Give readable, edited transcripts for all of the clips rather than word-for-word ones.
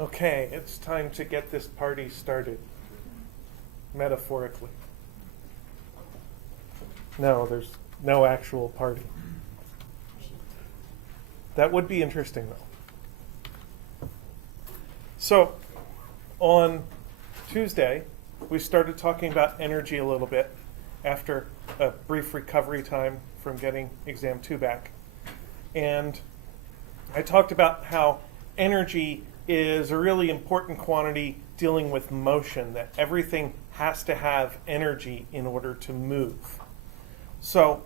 Okay, it's time to get this party started, metaphorically. No, there's no actual party. That would be interesting, though. So, on Tuesday, we started talking about energy a little bit after a brief recovery time from getting exam 2 back. And I talked about how energy is a really important quantity dealing with motion, that everything has to have energy in order to move. So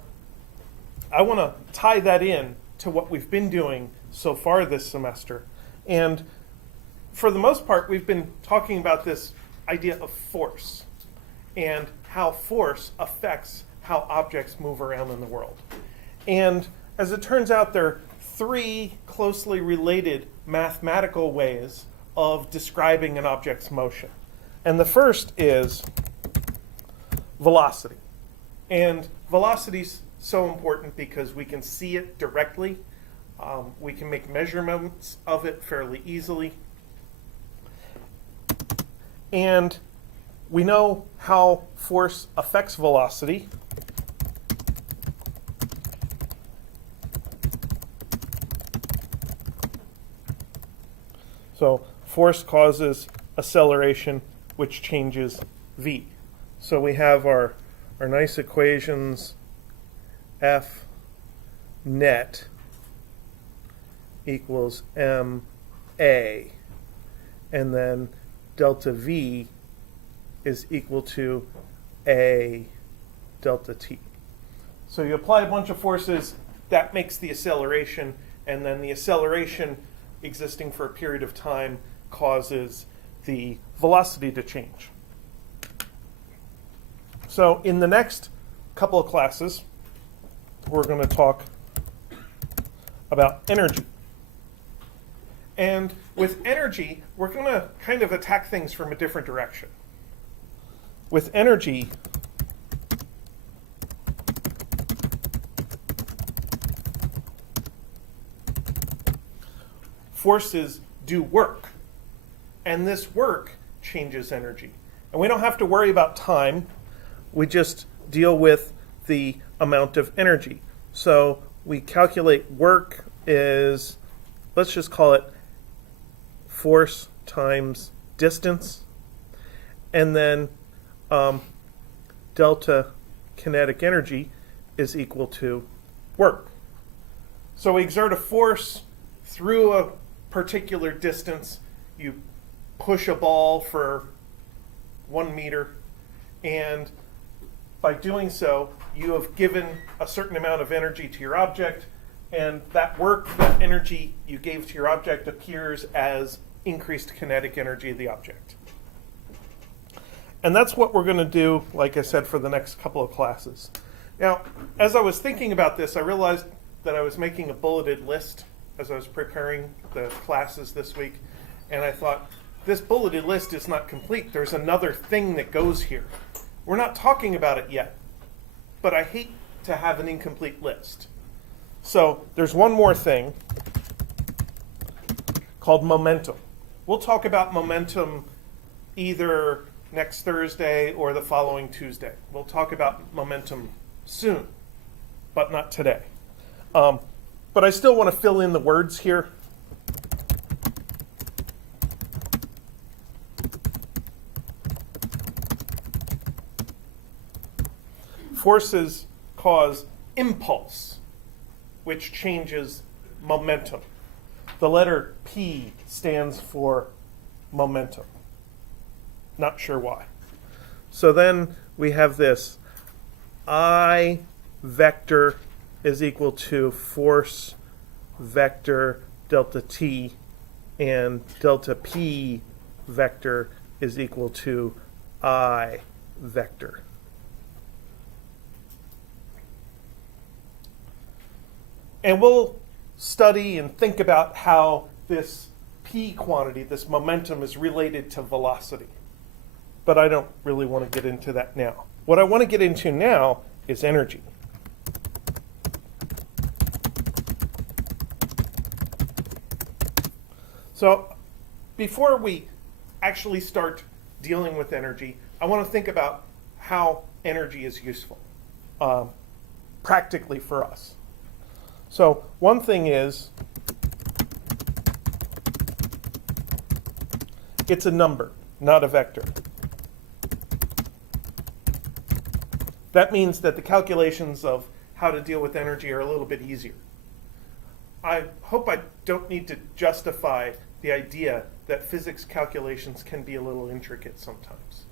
I want to tie that in to what we've been doing so far this semester. And for the most part, we've been talking about this idea of force and how force affects how objects move around in the world. And as it turns out, there are 3 closely related mathematical ways of describing an object's motion. And the first is velocity. And velocity is so important because we can see it directly. We can make measurements of it fairly easily. And we know how force affects velocity. So force causes acceleration, which changes v. So we have our nice equations, F net equals ma, and then delta v is equal to a delta t. So you apply a bunch of forces, that makes the acceleration, and then the acceleration existing for a period of time causes the velocity to change. So in the next couple of classes, we're going to talk about energy. And with energy, we're going to kind of attack things from a different direction. With energy, forces do work, and this work changes energy. And we don't have to worry about time. We just deal with the amount of energy. So we calculate work is, let's just call it force times distance, and then delta kinetic energy is equal to work. So we exert a force through a particular distance. You push a ball for 1 meter, and by doing so, you have given a certain amount of energy to your object, and that work, that energy you gave to your object appears as increased kinetic energy of the object. And that's what we're going to do, like I said, for the next couple of classes. Now, as I was thinking about this, I realized that I was making a bulleted list as I was preparing the classes this week, and I thought, this bulleted list is not complete. There's another thing that goes here. We're not talking about it yet, but I hate to have an incomplete list. So there's one more thing called momentum. We'll talk about momentum either next Thursday or the following Tuesday. We'll talk about momentum soon, but not today. But I still want to fill in the words here. Forces cause impulse, which changes momentum. The letter P stands for momentum. Not sure why. So then we have this. I vector is equal to force vector delta t, and delta p vector is equal to I vector. And we'll study and think about how this p quantity, this momentum, is related to velocity. But I don't really want to get into that now. What I want to get into now is energy. So before we actually start dealing with energy, I want to think about how energy is useful practically for us. So one thing is, it's a number, not a vector. That means that the calculations of how to deal with energy are a little bit easier. I hope I don't need to justify the idea that physics calculations can be a little intricate sometimes.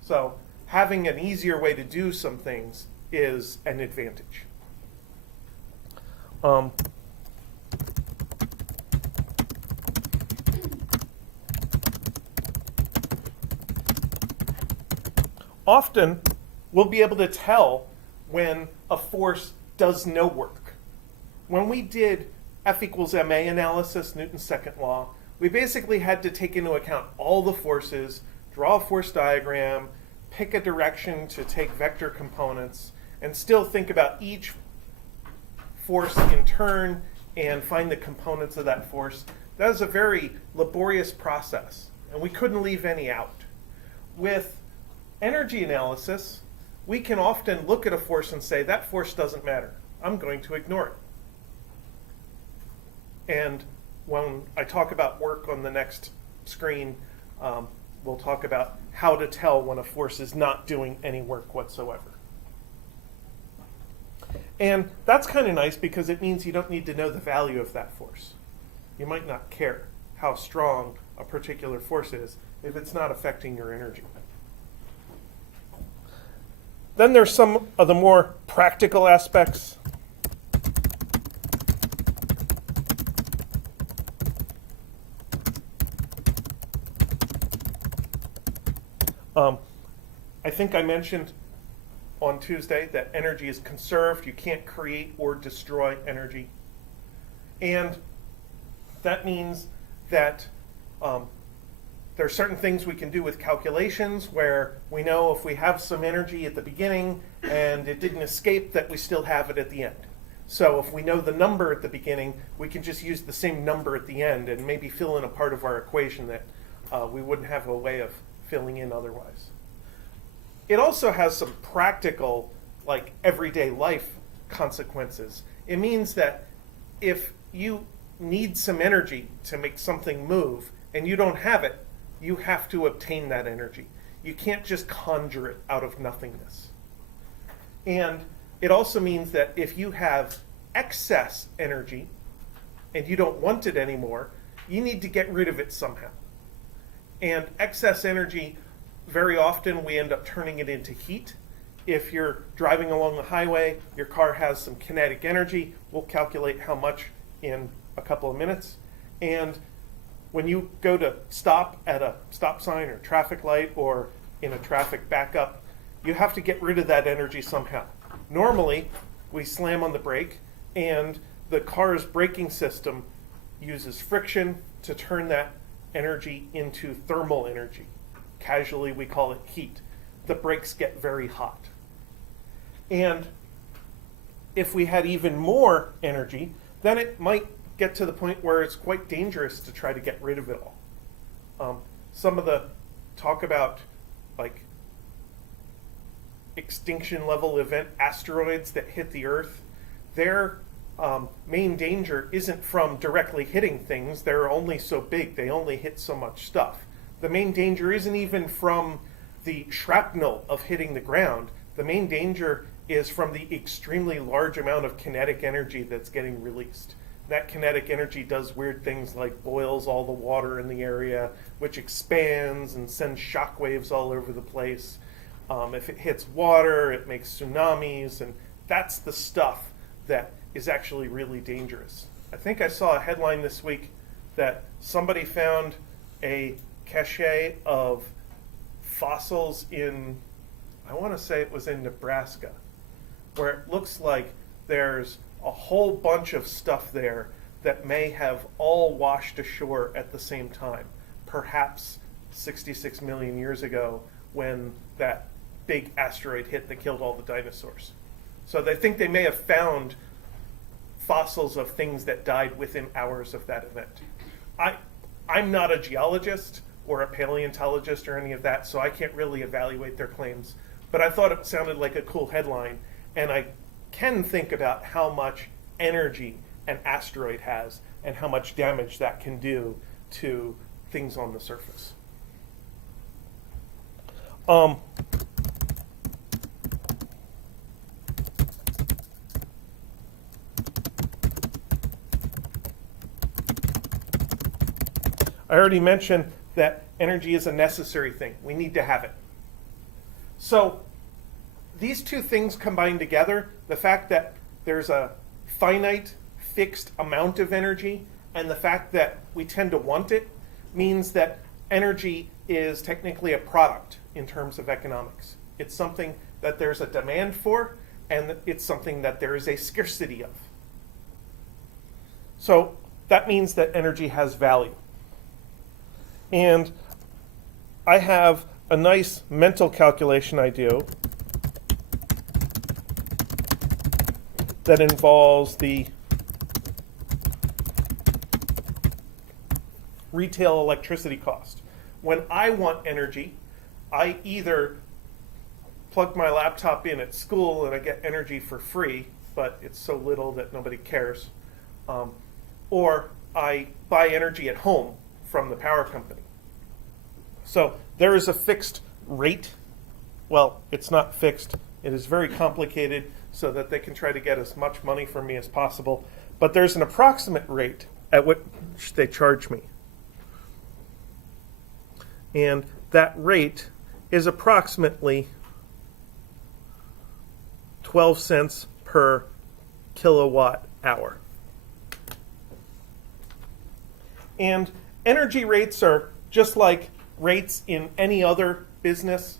So having an easier way to do some things is an advantage. Often, we'll be able to tell when a force does no work. When we did F equals ma analysis, Newton's second law, we basically had to take into account all the forces, draw a force diagram, pick a direction to take vector components, and still think about each force in turn and find the components of that force. That is a very laborious process, and we couldn't leave any out. With energy analysis, we can often look at a force and say, that force doesn't matter. I'm going to ignore it. And when I talk about work on the next screen, we'll talk about how to tell when a force is not doing any work whatsoever. And that's kind of nice because it means you don't need to know the value of that force. You might not care how strong a particular force is if it's not affecting your energy. Then there's some of the more practical aspects. I think I mentioned on Tuesday that energy is conserved. You can't create or destroy energy. And that means that there are certain things we can do with calculations where we know if we have some energy at the beginning and it didn't escape, that we still have it at the end. So if we know the number at the beginning, we can just use the same number at the end and maybe fill in a part of our equation that we wouldn't have a way of filling in otherwise. It also has some practical, like everyday life consequences. It means that if you need some energy to make something move and you don't have it, you have to obtain that energy. You can't just conjure it out of nothingness. And it also means that if you have excess energy and you don't want it anymore, you need to get rid of it somehow. And excess energy, very often we end up turning it into heat. If you're driving along the highway, your car has some kinetic energy. We'll calculate how much in a couple of minutes. And when you go to stop at a stop sign or traffic light or in a traffic backup, you have to get rid of that energy somehow. Normally, we slam on the brake, and the car's braking system uses friction to turn that energy into thermal energy. Casually, we call it heat. The brakes get very hot. And if we had even more energy, then it might get to the point where it's quite dangerous to try to get rid of it all. Some of the talk about like extinction level event asteroids that hit the Earth, their main danger isn't from directly hitting things. They're only so big, they only hit so much stuff. The main danger isn't even from the shrapnel of hitting the ground. The main danger is from the extremely large amount of kinetic energy that's getting released. That kinetic energy does weird things like boils all the water in the area, which expands and sends shock waves all over the place. If it hits water, it makes tsunamis, and that's the stuff that is actually really dangerous. I think I saw a headline this week that somebody found a cache of fossils in, I want to say it was in Nebraska, where it looks like there's a whole bunch of stuff there that may have all washed ashore at the same time, perhaps 66 million years ago when that big asteroid hit that killed all the dinosaurs. So they think they may have found fossils of things that died within hours of that event. I'm not a geologist or a paleontologist or any of that, so I can't really evaluate their claims. But I thought it sounded like a cool headline, and I can think about how much energy an asteroid has and how much damage that can do to things on the surface. I already mentioned that energy is a necessary thing. We need to have it. So these two things combined together, the fact that there's a finite, fixed amount of energy and the fact that we tend to want it, means that energy is technically a product in terms of economics. It's something that there's a demand for, and it's something that there is a scarcity of. So that means that energy has value. And I have a nice mental calculation I do that involves the retail electricity cost. When I want energy, I either plug my laptop in at school and I get energy for free, but it's so little that nobody cares, or I buy energy at home from the power company. So there is a fixed rate. Well, it's not fixed. It is very complicated so that they can try to get as much money from me as possible. But there's an approximate rate at which they charge me. And that rate is approximately 12 cents per kilowatt hour. And energy rates are just like rates in any other business.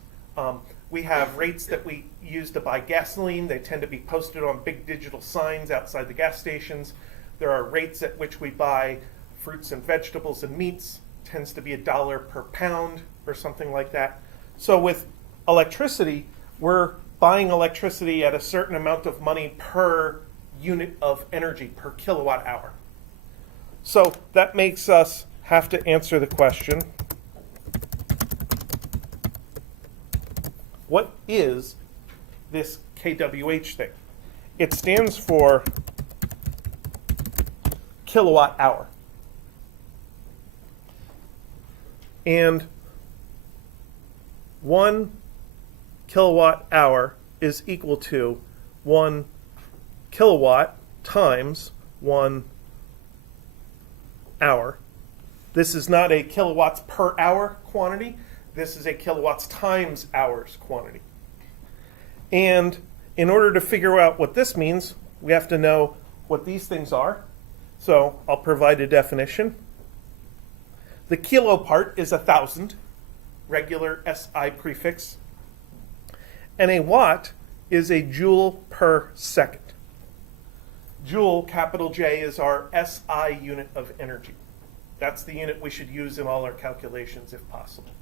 We have rates that we use to buy gasoline. They tend to be posted on big digital signs outside the gas stations. There are rates at which we buy fruits and vegetables and meats. It tends to be $1 per pound or something like that. So with electricity, we're buying electricity at a certain amount of money per unit of energy, per kilowatt hour. So that makes us have to answer the question, what is this kWh thing? It stands for kilowatt hour. And 1 kilowatt hour is equal to 1 kilowatt times 1 hour. This is not a kilowatts per hour quantity. This is a kilowatts times hours quantity. And in order to figure out what this means, we have to know what these things are. So I'll provide a definition. The kilo part is 1,000, regular SI prefix. And a watt is a joule per second. Joule, capital J, is our SI unit of energy. That's the unit we should use in all our calculations if possible.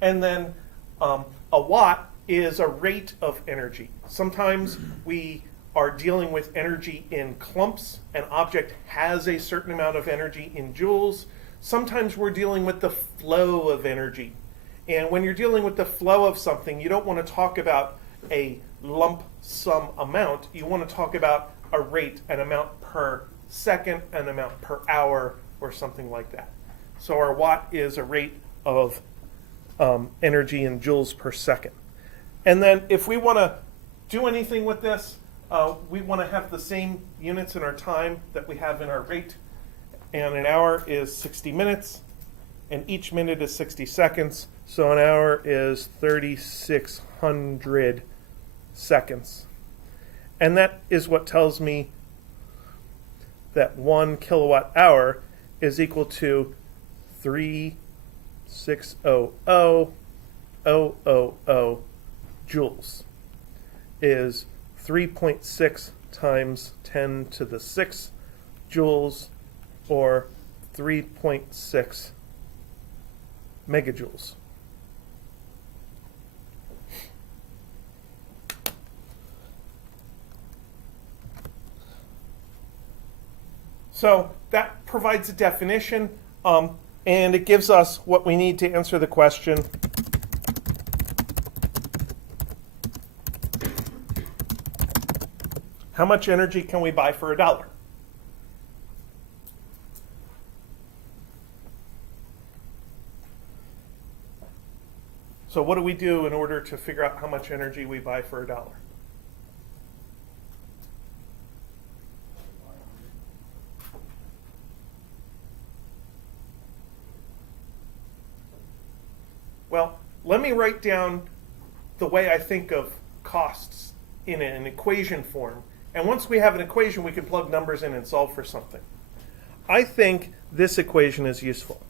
And then a watt is a rate of energy. Sometimes we are dealing with energy in clumps. An object has a certain amount of energy in joules. Sometimes we're dealing with the flow of energy. And when you're dealing with the flow of something, you don't want to talk about a lump sum amount. You want to talk about a rate, an amount per second, an amount per hour, or something like that. So our watt is a rate of energy in joules per second. And then if we want to do anything with this, we want to have the same units in our time that we have in our rate. And an hour is 60 minutes, and each minute is 60 seconds. So an hour is 3,600 seconds. And that is what tells me that 1 kilowatt hour is equal to 3,600,000 joules. Is 3.6 times 10 to the 6 joules, or 3.6 megajoules. So that provides a definition. And it gives us what we need to answer the question, how much energy can we buy for $1? So what do we do in order to figure out how much energy we buy for $1? Well, let me write down the way I think of costs in an equation form. And once we have an equation, we can plug numbers in and solve for something. I think this equation is useful.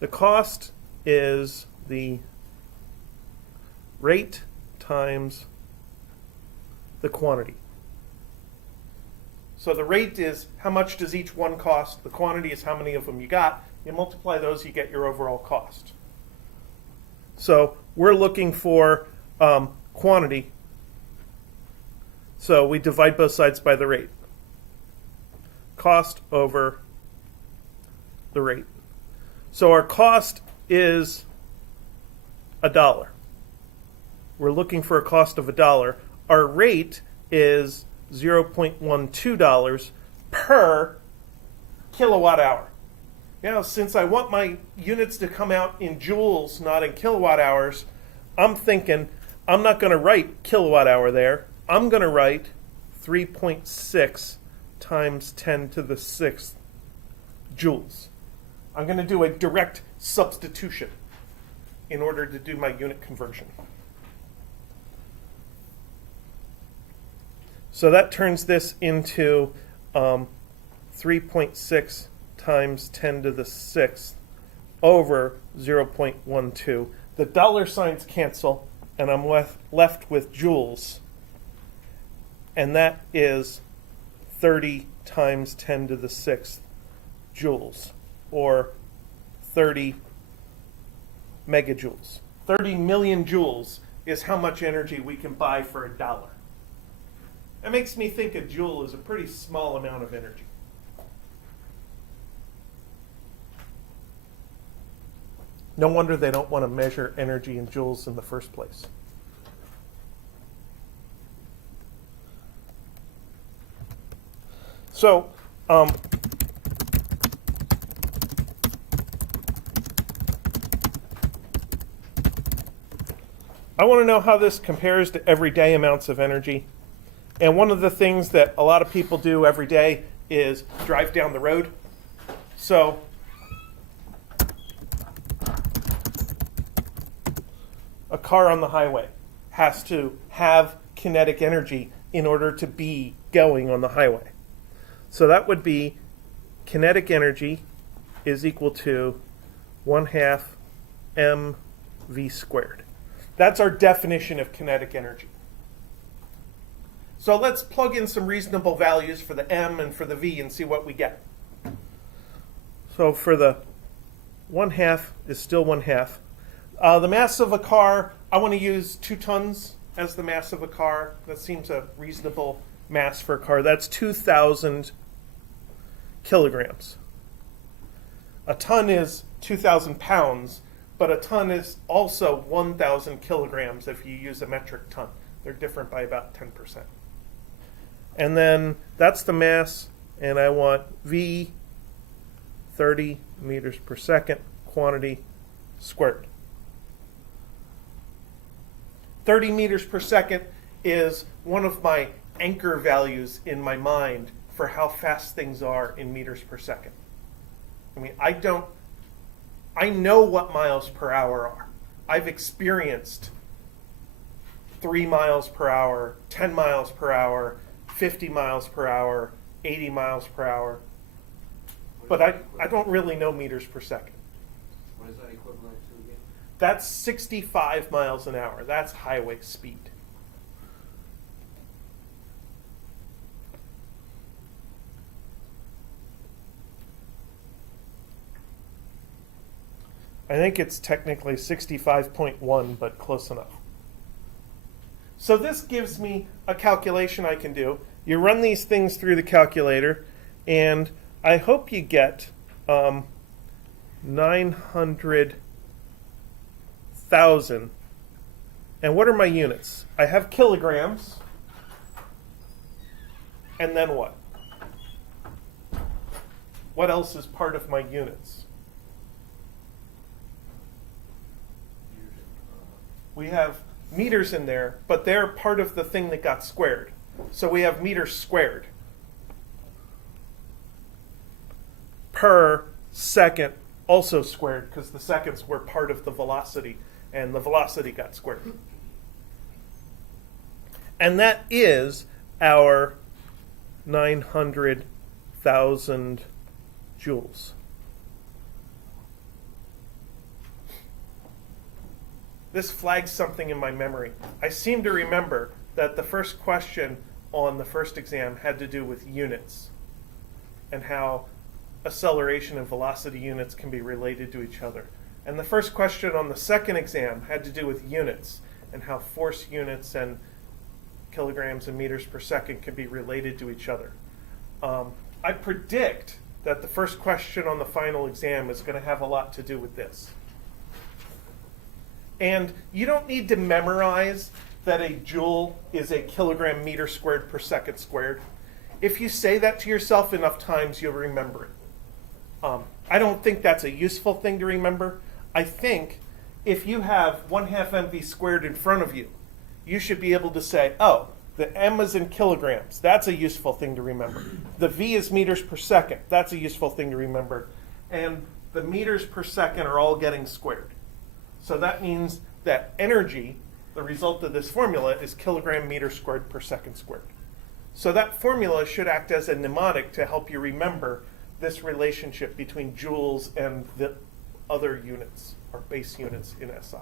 The cost is the rate times the quantity. So the rate is how much does each one cost. The quantity is how many of them you got. You multiply those, you get your overall cost. So we're looking for quantity. So we divide both sides by the rate. Cost over the rate. So our cost is $1. We're looking for a cost of $1. Our rate is $0.12 per kilowatt hour. Now, since I want my units to come out in joules, not in kilowatt hours, I'm thinking I'm not going to write kilowatt hour there. I'm going to write 3.6 times 10 to the 6th joules. I'm going to do a direct substitution in order to do my unit conversion. So that turns this into 3.6 times 10 to the 6th over 0.12. The dollar signs cancel, and I'm left with joules. And that is 30 times 10 to the 6th joules, or 30 megajoules. 30 million joules is how much energy we can buy for $1. That makes me think a joule is a pretty small amount of energy. No wonder they don't want to measure energy in joules in the first place. So, I want to know how this compares to everyday amounts of energy. And one of the things that a lot of people do every day is drive down the road. So, a car on the highway has to have kinetic energy in order to be going on the highway. So that would be kinetic energy is equal to 1/2 mv squared. That's our definition of kinetic energy. So let's plug in some reasonable values for the m and for the v and see what we get. So for the 1/2 is still 1/2. The mass of a car, I want to use 2 tons as the mass of a car. That seems a reasonable mass for a car. That's 2,000 kilograms. A ton is 2,000 pounds, but a ton is also 1,000 kilograms if you use a metric ton. They're different by about 10%. And then that's the mass, and I want V 30 meters per second, quantity squared. 30 meters per second is one of my anchor values in my mind for how fast things are in meters per second. I mean, I know what miles per hour are. I've experienced 3 miles per hour, 10 miles per hour, 50 miles per hour, 80 miles per hour. But I don't really know meters per second. What is that equivalent to again? That's 65 miles an hour. That's highway speed. I think it's technically 65.1, but close enough. So this gives me a calculation I can do. You run these things through the calculator, and I hope you get 900,000. And what are my units? I have kilograms. And then what? What else is part of my units? We have meters in there, but they're part of the thing that got squared. So we have meters squared per second, also squared, because the seconds were part of the velocity, and the velocity got squared. And that is our 900,000 joules. This flags something in my memory. I seem to remember that the first question on the first exam had to do with units and how acceleration and velocity units can be related to each other. And the first question on the second exam had to do with units and how force units and kilograms and meters per second can be related to each other. I predict that the first question on the final exam is going to have a lot to do with this. And you don't need to memorize that a joule is a kilogram meter squared per second squared. If you say that to yourself enough times, you'll remember it. I don't think that's a useful thing to remember. I think if you have 1/2 mv squared in front of you, you should be able to say, oh, the m is in kilograms. That's a useful thing to remember. The v is meters per second. That's a useful thing to remember. And the meters per second are all getting squared. So that means that energy, the result of this formula, is kilogram meter squared per second squared. So that formula should act as a mnemonic to help you remember this relationship between joules and the other units, or base units in SI.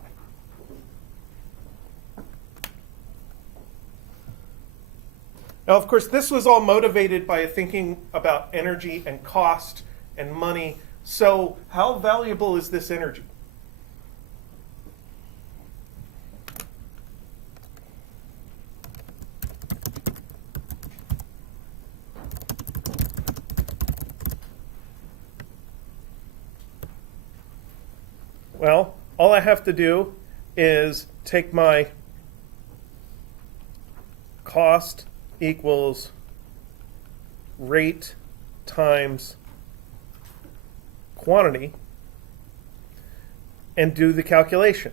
Now, of course, this was all motivated by thinking about energy and cost and money. So how valuable is this energy? Well, all I have to do is take my cost equals rate times quantity and do the calculation.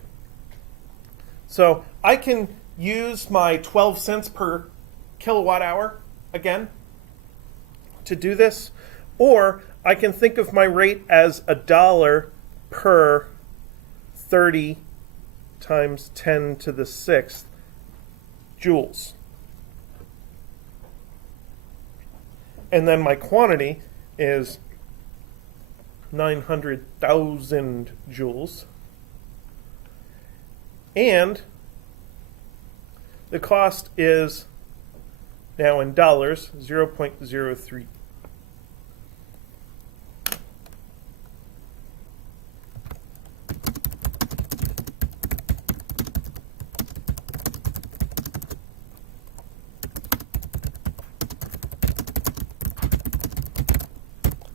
So I can use my 12 cents per kilowatt hour again to do this, or I can think of my rate as $1 per 30 times 10 to the 6th joules. And then my quantity is 900,000 joules. And the cost is now in dollars, 0.03.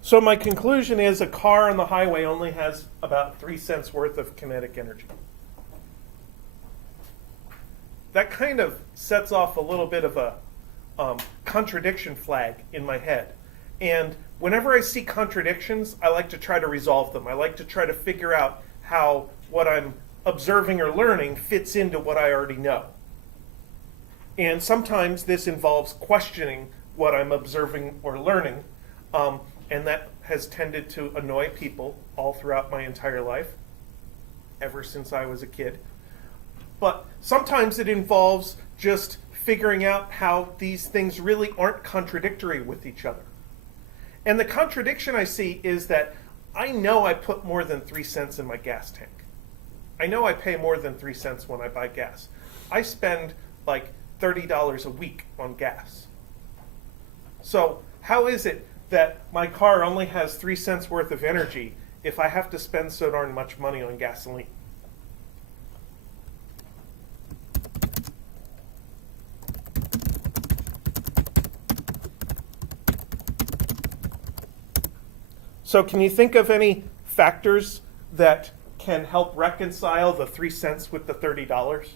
So my conclusion is a car on the highway only has about 3 cents worth of kinetic energy. That kind of sets off a little bit of a contradiction flag in my head. And whenever I see contradictions, I like to try to resolve them. I like to try to figure out how what I'm observing or learning fits into what I already know. And sometimes this involves questioning what I'm observing or learning. And that has tended to annoy people all throughout my entire life, ever since I was a kid. But sometimes it involves just figuring out how these things really aren't contradictory with each other. And the contradiction I see is that I know I put more than 3 cents in my gas tank. I know I pay more than 3 cents when I buy gas. I spend like $30 a week on gas. So how is it that my car only has 3 cents worth of energy if I have to spend so darn much money on gasoline? So can you think of any factors that can help reconcile the 3 cents with the $30?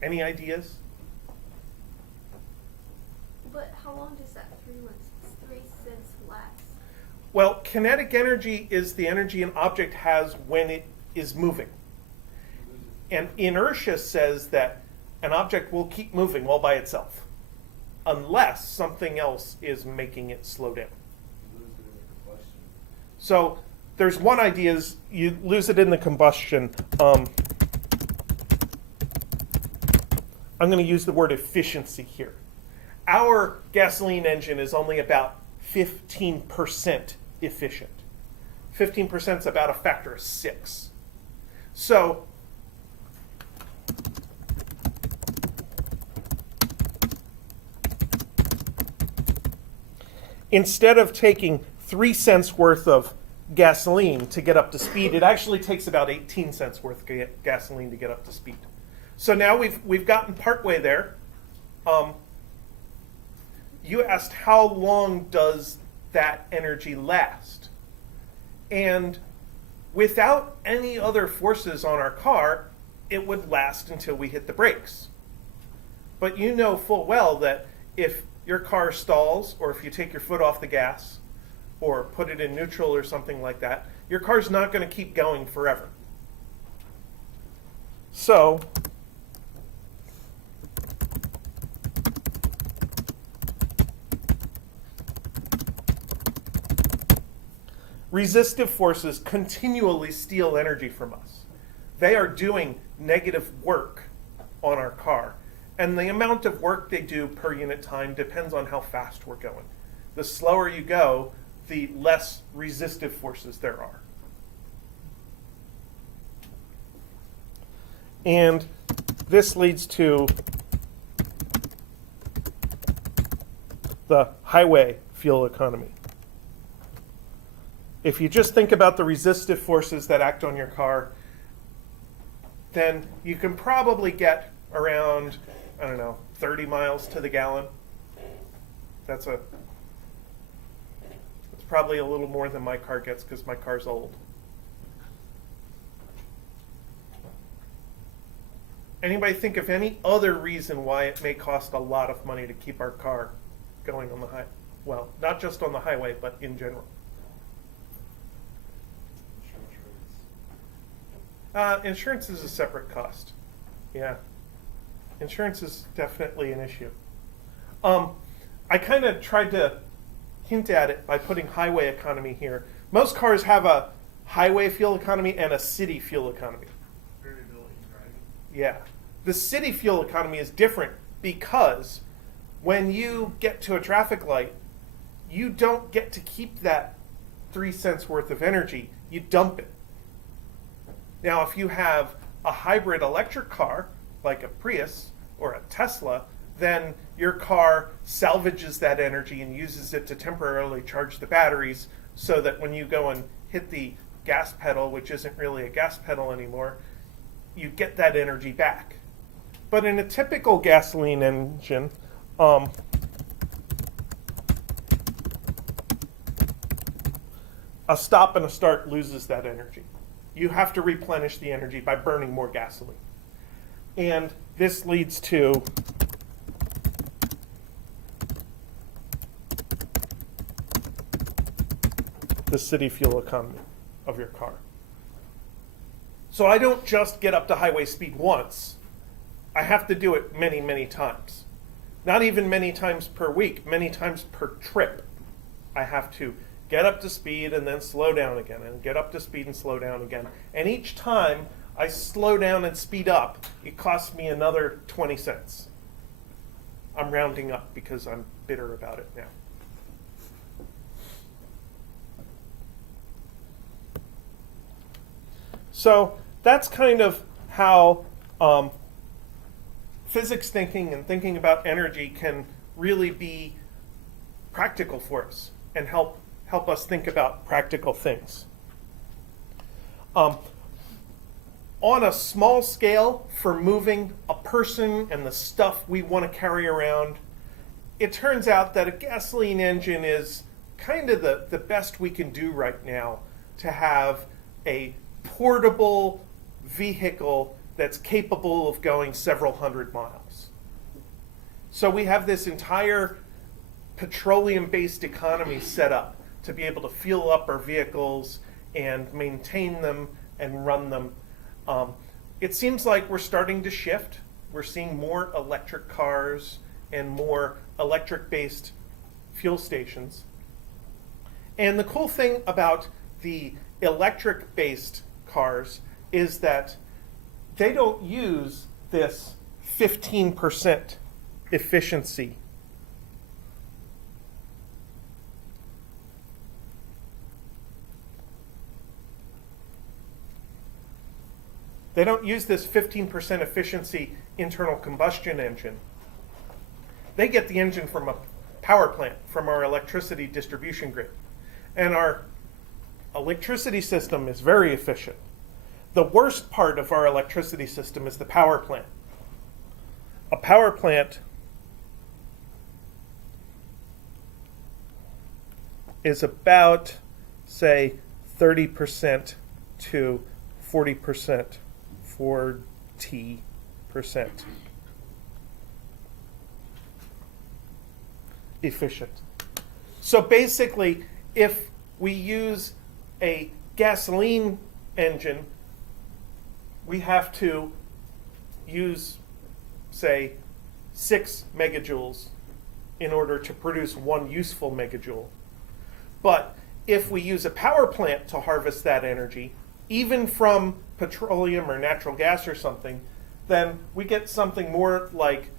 Any ideas? But how long does that 3 cents last? Well, kinetic energy is the energy an object has when it is moving. And inertia says that an object will keep moving all by itself unless something else is making it slow down. So there's one idea is you lose it in the combustion. I'm going to use the word efficiency here. Our gasoline engine is only about 15% efficient. 15% is about a factor of 6. So instead of taking 3 cents worth of gasoline to get up to speed, it actually takes about 18 cents worth of gasoline to get up to speed. So now we've gotten partway there. You asked how long does that energy last? And without any other forces on our car, it would last until we hit the brakes. But you know full well that if your car stalls, or if you take your foot off the gas, or put it in neutral or something like that, your car's not going to keep going forever. So resistive forces continually steal energy from us. They are doing negative work on our car. And the amount of work they do per unit time depends on how fast we're going. The slower you go, the less resistive forces there are. And this leads to the highway fuel economy. If you just think about the resistive forces that act on your car, then you can probably get around, 30 miles to the gallon. That's probably a little more than my car gets because my car's old. Anybody think of any other reason why it may cost a lot of money to keep our car going on the highway? Well, not just on the highway, but in general. Insurance is a separate cost. Yeah. Insurance is definitely an issue. I kind of tried to hint at it by putting highway economy here. Most cars have a highway fuel economy and a city fuel economy. Variability in driving. Yeah. The city fuel economy is different because when you get to a traffic light, you don't get to keep that 3 cents worth of energy. You dump it. Now, if you have a hybrid electric car, like a Prius or a Tesla, then your car salvages that energy and uses it to temporarily charge the batteries so that when you go and hit the gas pedal, which isn't really a gas pedal anymore, you get that energy back. But in a typical gasoline engine, a stop and a start loses that energy. You have to replenish the energy by burning more gasoline. And this leads to the city fuel economy of your car. So I don't just get up to highway speed once. I have to do it many, many times. Not even many times per week, many times per trip. I have to get up to speed and then slow down again, and get up to speed and slow down again. And each time I slow down and speed up, it costs me another 20 cents. I'm rounding up because I'm bitter about it now. So that's kind of how physics thinking and thinking about energy can really be practical for us and help us think about practical things. On a small scale, for moving a person and the stuff we want to carry around, it turns out that a gasoline engine is kind of the best we can do right now to have a portable vehicle that's capable of going several hundred miles. So we have this entire petroleum-based economy set up to be able to fuel up our vehicles and maintain them and run them. It seems like we're starting to shift. We're seeing more electric cars and more electric-based fuel stations. And the cool thing about the electric-based cars is that they don't use this 15% efficiency. They don't use this 15% efficiency internal combustion engine. They get the engine from a power plant, from our electricity distribution grid. And our electricity system is very efficient. The worst part of our electricity system is the power plant. A power plant is about, say, 30% to 40%, 40% efficient. So basically, if we use a gasoline engine, we have to use, say, 6 megajoules in order to produce 1 useful megajoule. But if we use a power plant to harvest that energy, even from petroleum or natural gas or something, then we get something more like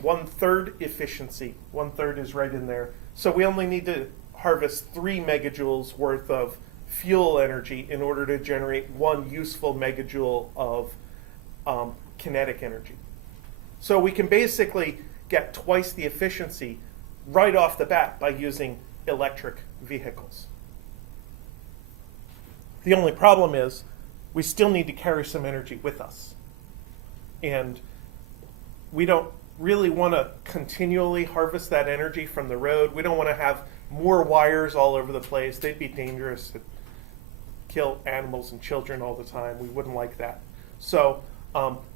1/3 efficiency. 1/3 is right in there. So we only need to harvest 3 megajoules worth of fuel energy in order to generate 1 useful megajoule of kinetic energy. So we can basically get twice the efficiency right off the bat by using electric vehicles. The only problem is we still need to carry some energy with us. And we don't really want to continually harvest that energy from the road. We don't want to have more wires all over the place. They'd be dangerous to kill animals and children all the time. We wouldn't like that. So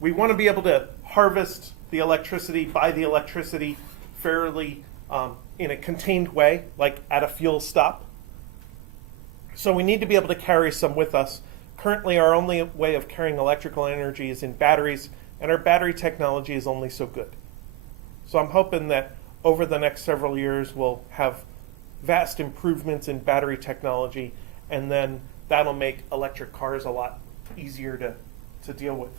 we want to be able to harvest the electricity, buy the electricity fairly in a contained way, like at a fuel stop. So we need to be able to carry some with us. Currently, our only way of carrying electrical energy is in batteries, and our battery technology is only so good. So I'm hoping that over the next several years, we'll have vast improvements in battery technology, and then that'll make electric cars a lot easier to deal with.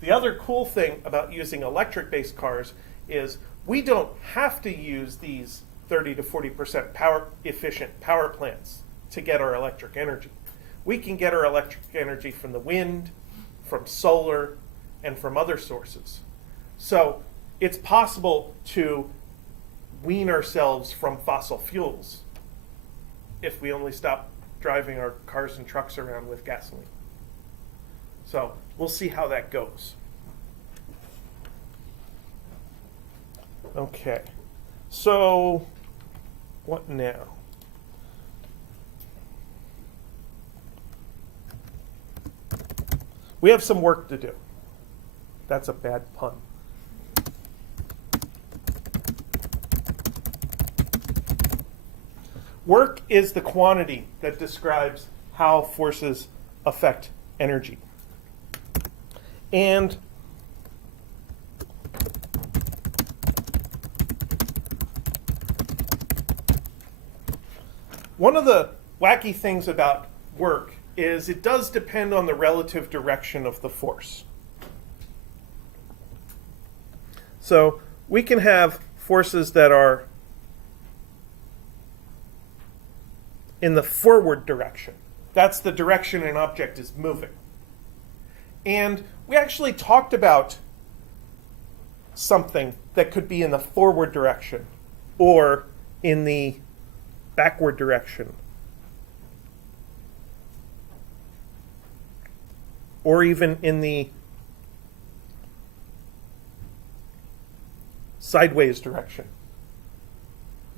The other cool thing about using electric-based cars is we don't have to use these 30 to 40% efficient power plants to get our electric energy. We can get our electric energy from the wind, from solar, and from other sources. So it's possible to wean ourselves from fossil fuels if we only stop driving our cars and trucks around with gasoline. So we'll see how that goes. Okay, so what now? We have some work to do. That's a bad pun. Work is the quantity that describes how forces affect energy. And one of the wacky things about work is it does depend on the relative direction of the force. So we can have forces that are in the forward direction. That's the direction an object is moving. And we actually talked about something that could be in the forward direction or in the backward direction, or even in the sideways direction.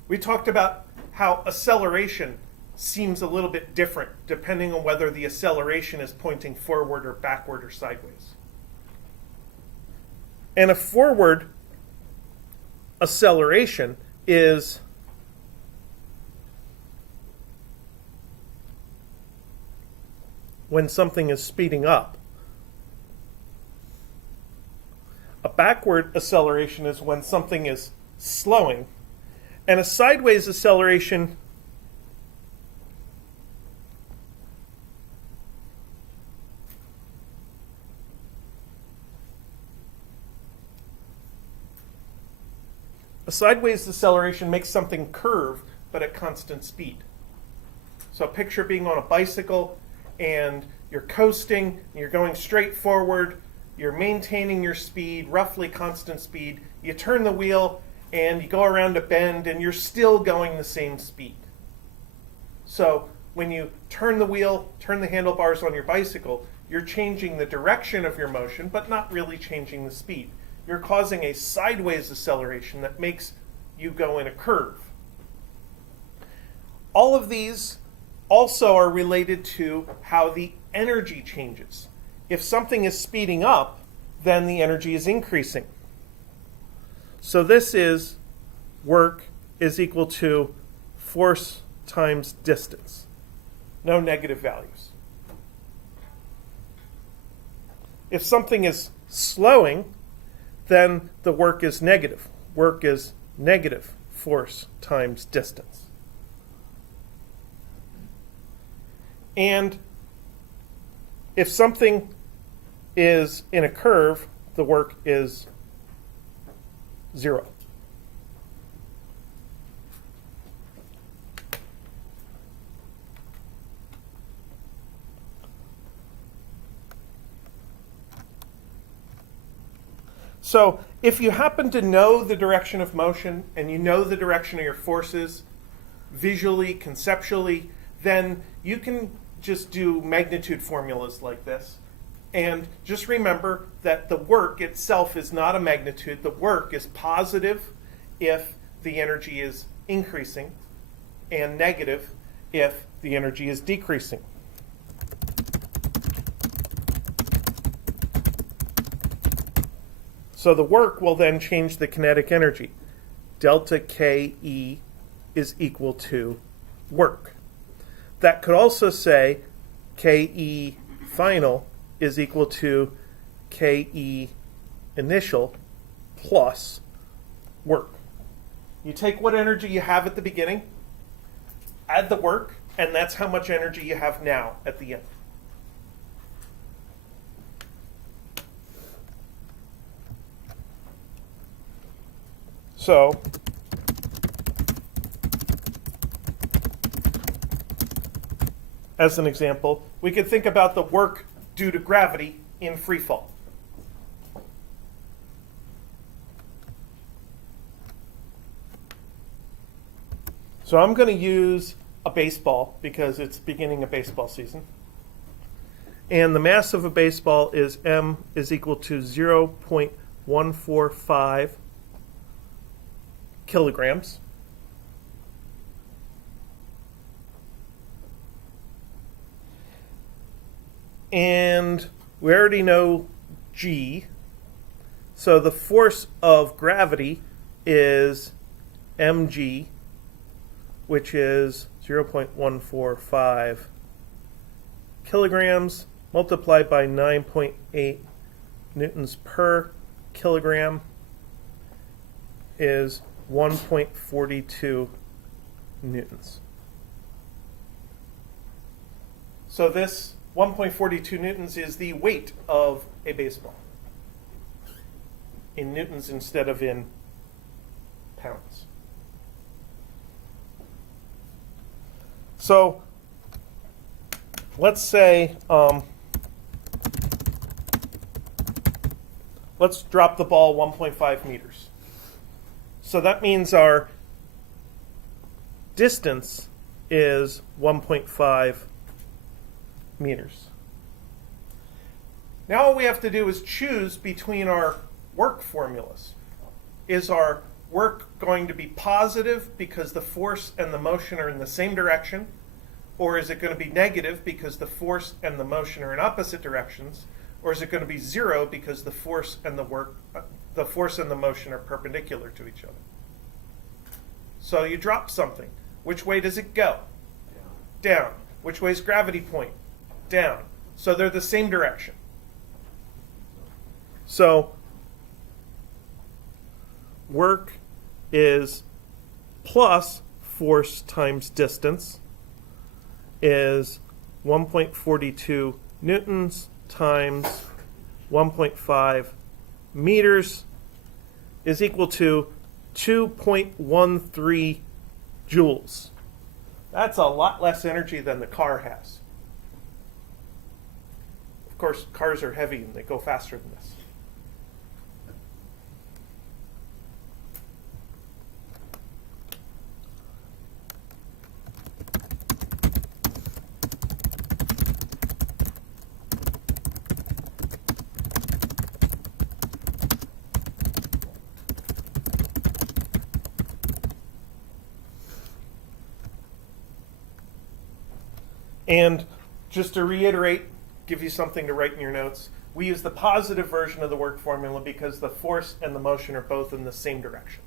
we talked about how acceleration seems a little bit different depending on whether the acceleration is pointing forward or backward or sideways. And a forward acceleration is when something is speeding up. A backward acceleration is when something is slowing. And a sideways acceleration makes something curve, but at constant speed. So picture being on a bicycle, and you're coasting, and you're going straight forward, you're maintaining your speed, roughly constant speed. You turn the wheel, and you go around a bend, and you're still going the same speed. So when you turn the wheel, turn the handlebars on your bicycle, you're changing the direction of your motion, but not really changing the speed. You're causing a sideways acceleration that makes you go in a curve. All of these also are related to how the energy changes. If something is speeding up, then the energy is increasing. So this is work is equal to force times distance. No negative values. If something is slowing, then the work is negative. Work is negative force times distance. And if something is in a curve, the work is 0. So if you happen to know the direction of motion and you know the direction of your forces visually, conceptually, then you can just do magnitude formulas like this. And just remember that the work itself is not a magnitude. The work is positive if the energy is increasing and negative if the energy is decreasing. So the work will then change the kinetic energy. Delta KE is equal to work. That could also say KE final is equal to KE initial plus work. You take what energy you have at the beginning, add the work, and that's how much energy you have now at the end. So as an example, we could think about the work due to gravity in free fall. So I'm going to use a baseball because it's beginning of baseball season. And the mass of a baseball is m is equal to 0.145 kilograms. And we already know G. So the force of gravity is mg, which is 0.145 kilograms multiplied by 9.8 newtons per kilogram is 1.42 newtons. So this 1.42 newtons is the weight of a baseball in newtons instead of in pounds. So let's say, let's drop the ball 1.5 meters. So that means our distance is 1.5 meters. Now all we have to do is choose between our work formulas. Is our work going to be positive because the force and the motion are in the same direction? Or is it going to be negative because the force and the motion are in opposite directions? Or is it going to be 0 because the force and the force and the motion are perpendicular to each other? So you drop something. Which way does it go? Down. Which way is gravity point? Down. So they're the same direction. So work is plus force times distance is 1.42 newtons times 1.5 meters is equal to 2.13 joules. That's a lot less energy than the car has. Of course, cars are heavy and they go faster than this. And just to reiterate, give you something to write in your notes, we use the positive version of the work formula because the force and the motion are both in the same direction.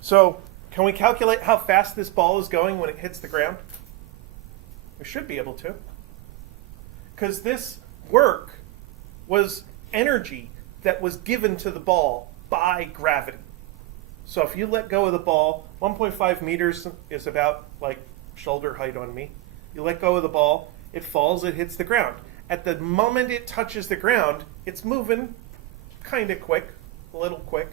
So, can we calculate how fast this ball is going when it hits the ground? We should be able to. Because this work was energy that was given to the ball by gravity. So if you let go of the ball, 1.5 meters is about like shoulder height on me. You let go of the ball, it falls, it hits the ground. At the moment it touches the ground, it's moving kind of quick, a little quick.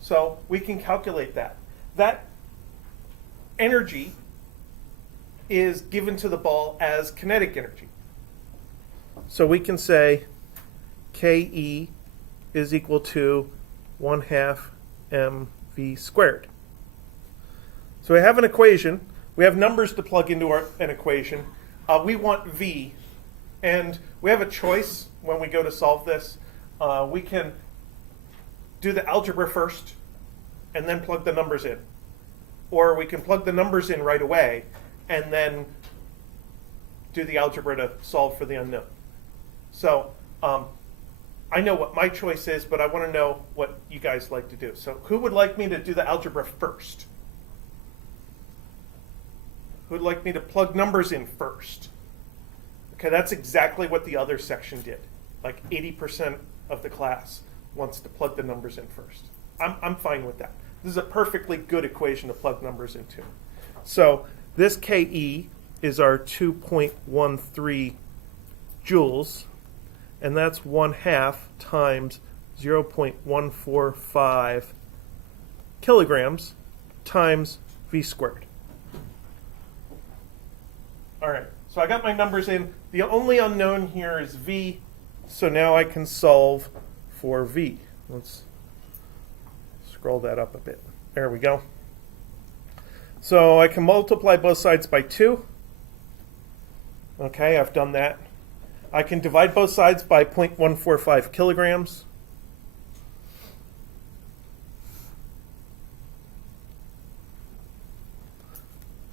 So we can calculate that. That energy is given to the ball as kinetic energy. So we can say Ke is equal to 1/2 mv squared. So we have an equation. We have numbers to plug into an equation. We want V. And we have a choice when we go to solve this. We can do the algebra first and then plug the numbers in. Or we can plug the numbers in right away and then do the algebra to solve for the unknown. So I know what my choice is, but I want to know what you guys like to do. So who would like me to do the algebra first? Who would like me to plug numbers in first? Okay, that's exactly what the other section did. Like 80% of the class wants to plug the numbers in first. I'm fine with that. This is a perfectly good equation to plug numbers into. So this Ke is our 2.13 joules, and that's 1/2 times 0.145 kilograms times V squared. All right, so I got my numbers in. The only unknown here is V, so now I can solve for V. Let's scroll that up a bit. There we go. So I can multiply both sides by 2. Okay, I've done that. I can divide both sides by 0.145 kilograms.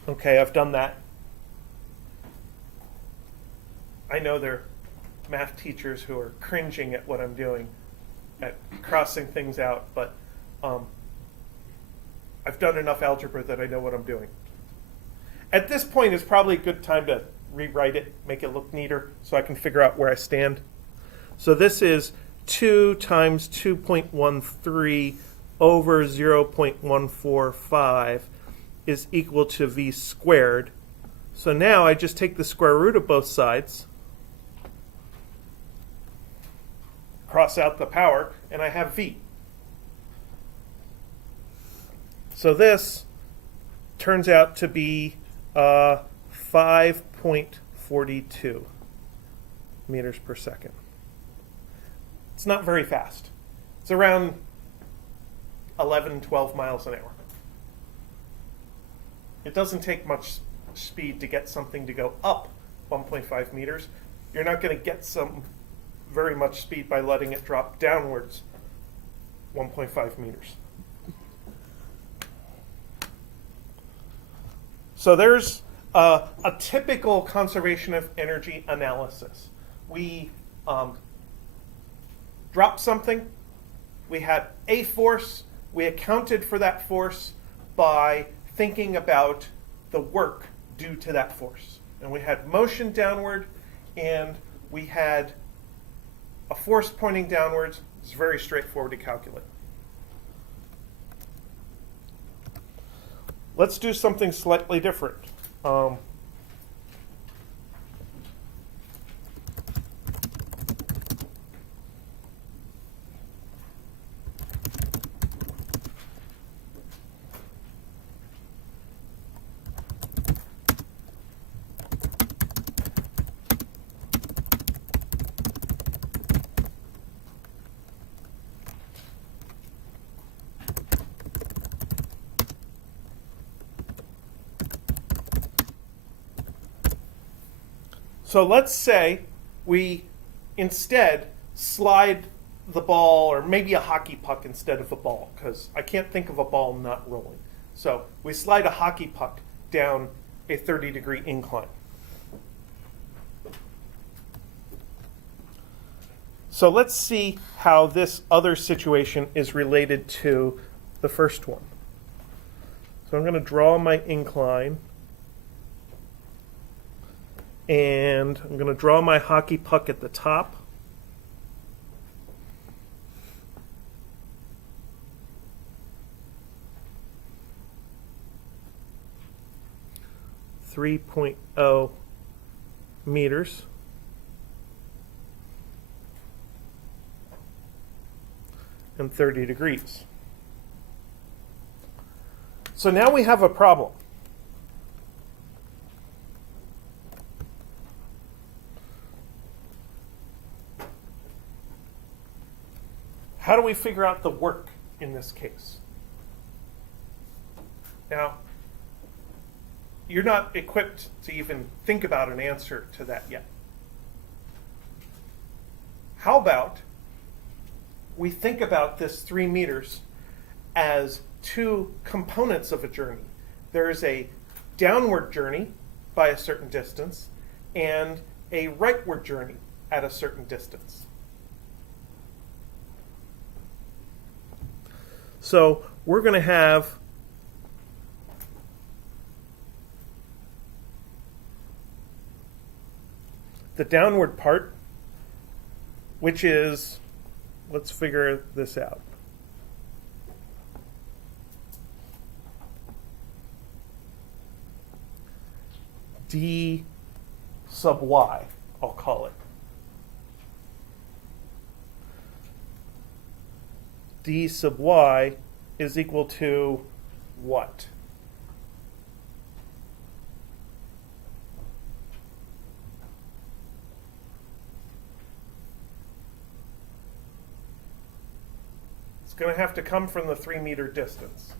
Okay, I've done that. I know there are math teachers who are cringing at what I'm doing, at crossing things out, but I've done enough algebra that I know what I'm doing. At this point, it's probably a good time to rewrite it, make it look neater, so I can figure out where I stand. So this is 2 times 2.13 over 0.145 is equal to V squared. So now I just take the square root of both sides, cross out the power, and I have V. So this turns out to be 5.42 meters per second. It's not very fast. It's around 11, 12 miles an hour. It doesn't take much speed to get something to go up 1.5 meters. You're not going to get some very much speed by letting it drop downwards 1.5 meters. So there's a typical conservation of energy analysis. We dropped something, we had a force, we accounted for that force by thinking about the work due to that force. And we had motion downward, and we had a force pointing downwards. It's very straightforward to calculate. Let's do something slightly different. So let's say we instead slide the ball, or maybe a hockey puck instead of a ball, because I can't think of a ball not rolling. So we slide a hockey puck down a 30-degree incline. So let's see how this other situation is related to the first one. So I'm going to draw my incline. And I'm going to draw my hockey puck at the top. .0 meters. And 30 degrees. So now we have a problem. How do we figure out the work in this case? Now, you're not equipped to even think about an answer to that yet. How about we think about this 3 meters as two components of a journey? There is a downward journey by a certain distance and a rightward journey at a certain distance. So we're going to have the downward part, which is, let's figure this out. D sub y, I'll call it. D sub y is equal to what? It's going to have to come from the 3 meter distance.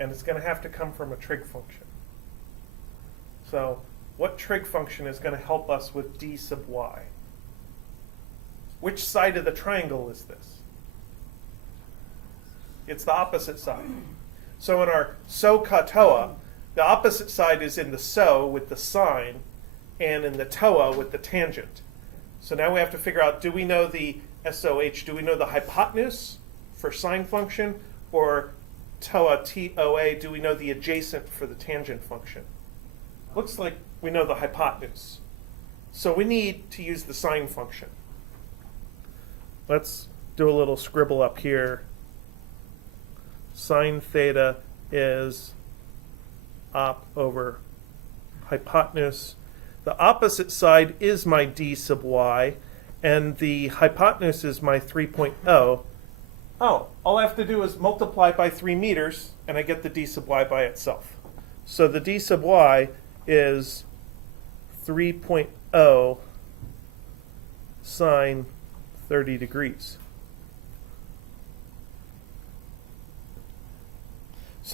And it's going to have to come from a trig function. So what trig function is going to help us with d sub y? Which side of the triangle is this? It's the opposite side. So in our SO katoa, the opposite side is in the SO with the sine, and in the TOA with the tangent. So now we have to figure out, do we know the SOH, do we know the hypotenuse for sine function, or TOA, TOA, do we know the adjacent for the tangent function? Looks like we know the hypotenuse. So we need to use the sine function. Let's do a little scribble up here. Sine theta is op over hypotenuse. The opposite side is my d sub y, and the hypotenuse is my 3.0. Oh, all I have to do is multiply by 3 meters, and I get the d sub y by itself. So the d sub y is 3.0 sine 30 degrees.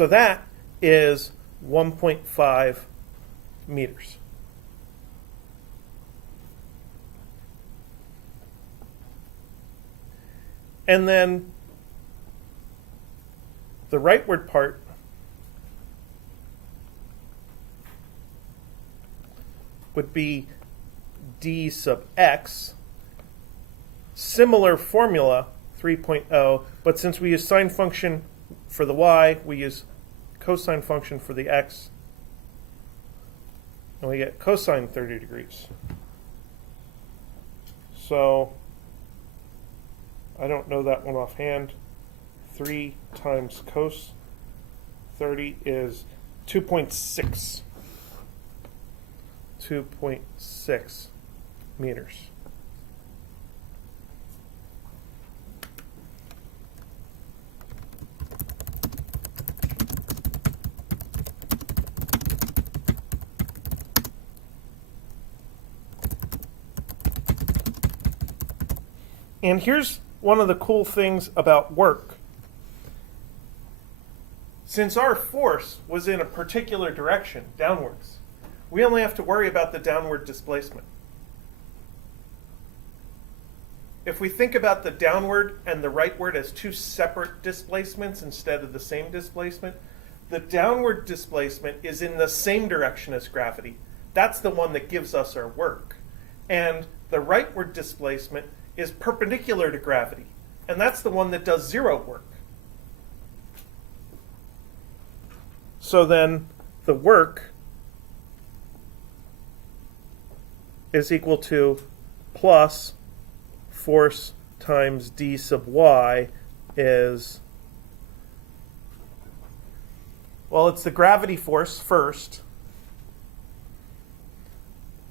So that is 1.5 meters. And then the rightward part would be d sub x. Similar formula, 3.0, but since we use sine function for the y, we use cosine function for the x, and we get cosine 30 degrees. So I don't know that one offhand. 3 times cos 30 is 2.6. 2.6 meters. And here's one of the cool things about work. Since our force was in a particular direction, downwards, we only have to worry about the downward displacement. If we think about the downward and the rightward as two separate displacements instead of the same displacement, the downward displacement is in the same direction as gravity. That's the one that gives us our work. And the rightward displacement is perpendicular to gravity, and that's the one that does zero work. So then the work is equal to plus force times d sub y is, well, it's the gravity force first.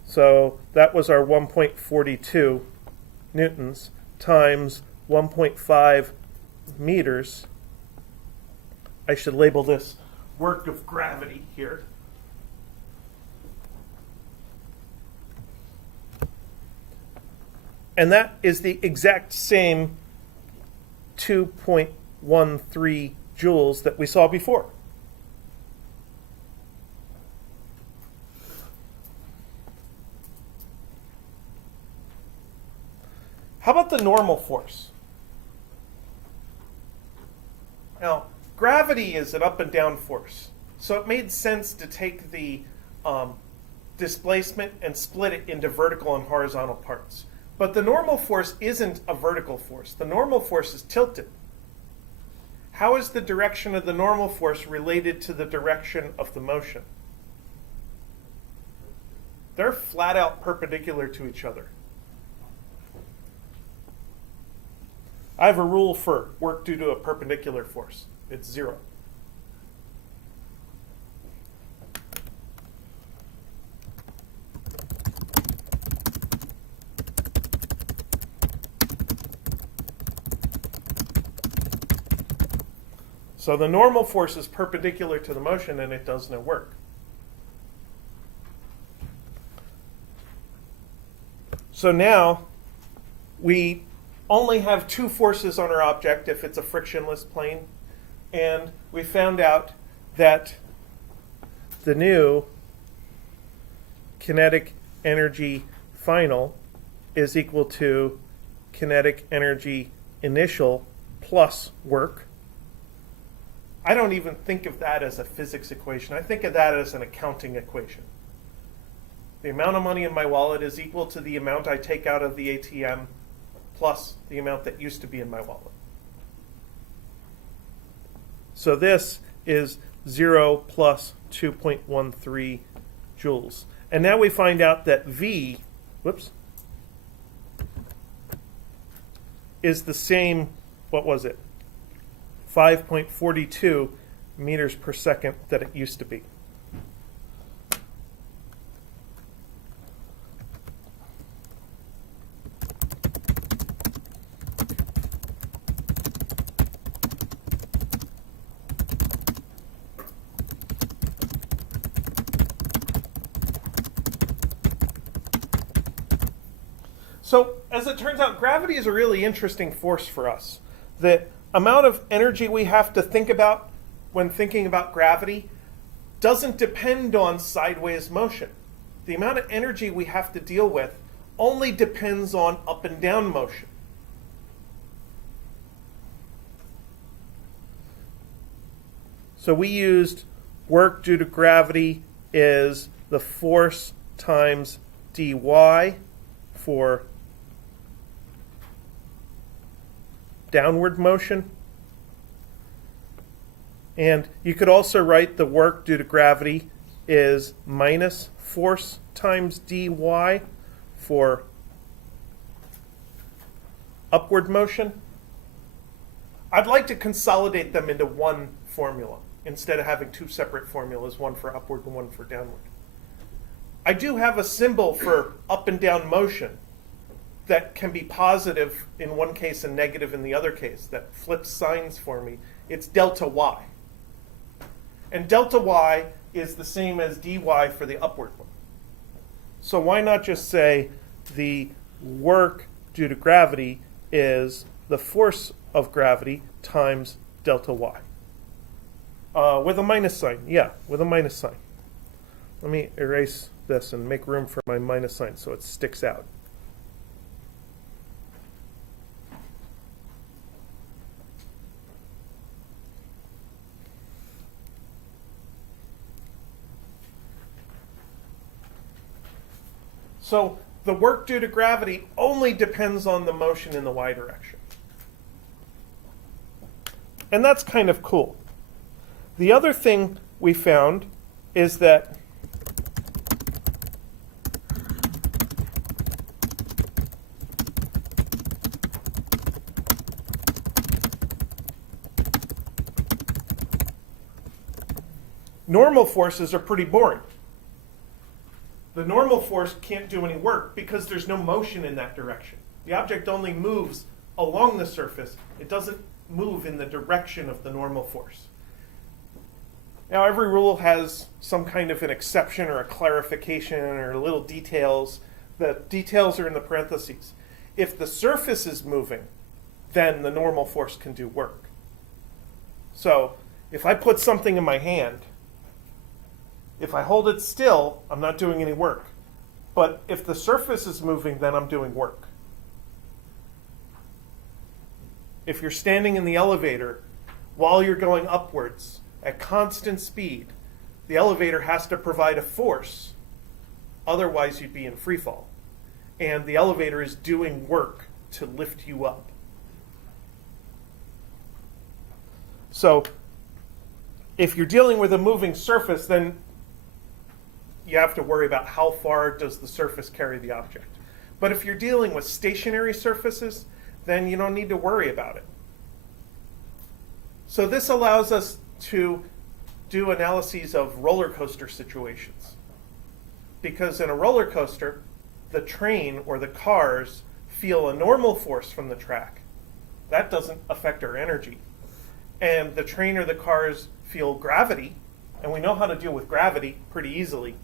So that was our 1.42 newtons times 1.5 meters. I should label this work of gravity here. And that is the exact same 2.13 joules that we saw before. How about the normal force? Now, gravity is an up and down force, so it made sense to take the displacement and split it into vertical and horizontal parts. But the normal force isn't a vertical force. The normal force is tilted. How is the direction of the normal force related to the direction of the motion? They're flat out perpendicular to each other. I have a rule for work due to a perpendicular force. It's 0. So the normal force is perpendicular to the motion and it does no work. So now we only have two forces on our object if it's a frictionless plane, and we found out that the new kinetic energy final is equal to kinetic energy initial plus work. I don't even think of that as a physics equation. I think of that as an accounting equation. The amount of money in my wallet is equal to the amount I take out of the ATM plus the amount that used to be in my wallet. So this is 0 plus 2.13 joules. And now we find out that V, is the same, what was it? 5.42 meters per second that it used to be. So, as it turns out, gravity is a really interesting force for us. The amount of energy we have to think about when thinking about gravity doesn't depend on sideways motion. The amount of energy we have to deal with only depends on up and down motion. So we used work due to gravity is the force times dy for downward motion. And you could also write the work due to gravity is minus force times dy for upward motion. I'd like to consolidate them into one formula instead of having two separate formulas, one for upward and one for downward. I do have a symbol for up and down motion that can be positive in one case and negative in the other case, that flips signs for me. It's delta y. And delta y is the same as dy for the upward one. So why not just say the work due to gravity is the force of gravity times delta y? With a minus sign, yeah, with a minus sign. Let me erase this and make room for my minus sign so it sticks out. So the work due to gravity only depends on the motion in the y direction. And that's kind of cool. The other thing we found is that normal forces are pretty boring. The normal force can't do any work because there's no motion in that direction. The object only moves along the surface. It doesn't move in the direction of the normal force. Now, every rule has some kind of an exception or a clarification or little details. The details are in the parentheses. If the surface is moving, then the normal force can do work. So, if I put something in my hand, if I hold it still, I'm not doing any work. But if the surface is moving, then I'm doing work. If you're standing in the elevator while you're going upwards at constant speed, the elevator has to provide a force. Otherwise, you'd be in free fall. And the elevator is doing work to lift you up. So, if you're dealing with a moving surface, then you have to worry about how far does the surface carry the object. But if you're dealing with stationary surfaces, then you don't need to worry about it. So this allows us to do analyses of roller coaster situations. Because in a roller coaster, the train or the cars feel a normal force from the track. That doesn't affect our energy. And the train or the cars feel gravity, and we know how to deal with gravity pretty easily.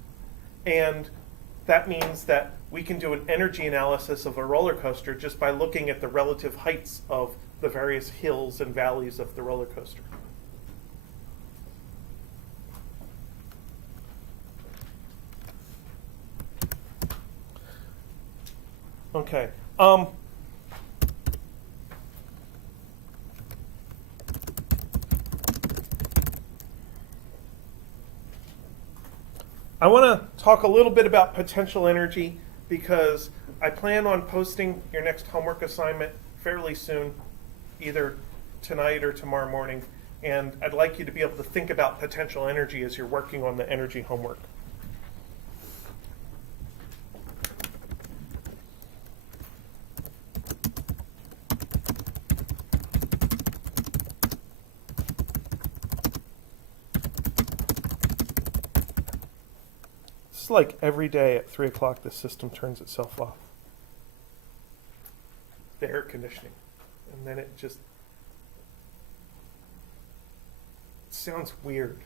And that means that we can do an energy analysis of a roller coaster just by looking at the relative heights of the various hills and valleys of the roller coaster. Okay. I want to talk a little bit about potential energy because I plan on posting your next homework assignment fairly soon, either tonight or tomorrow morning, and I'd like you to be able to think about potential energy as you're working on the energy homework. It's like every day at 3 o'clock the system turns itself off. The air conditioning. And then it sounds weird.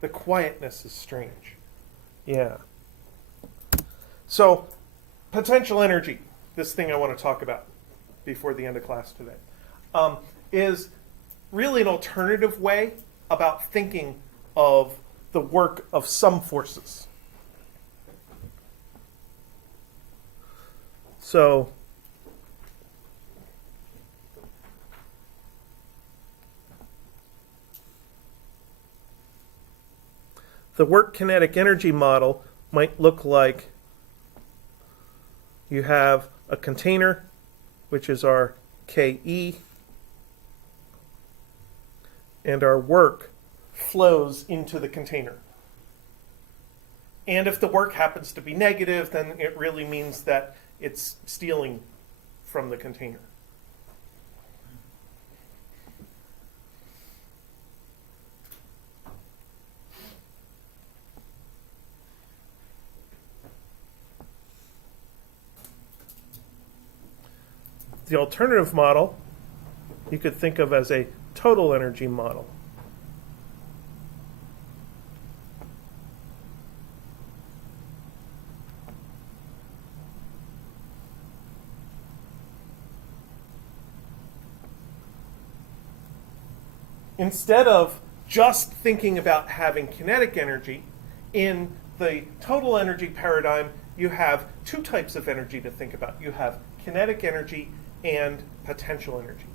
The quietness is strange. Yeah. So, potential energy, this thing I want to talk about before the end of class today, is really an alternative way about thinking of the work of some forces. So the work kinetic energy model might look like you have a container, which is our KE, and our work flows into the container. And if the work happens to be negative, then it really means that it's stealing from the container. The alternative model you could think of as a total energy model. Instead of just thinking about having kinetic energy, in the total energy paradigm, you have two types of energy to think about. You have kinetic energy and potential energy.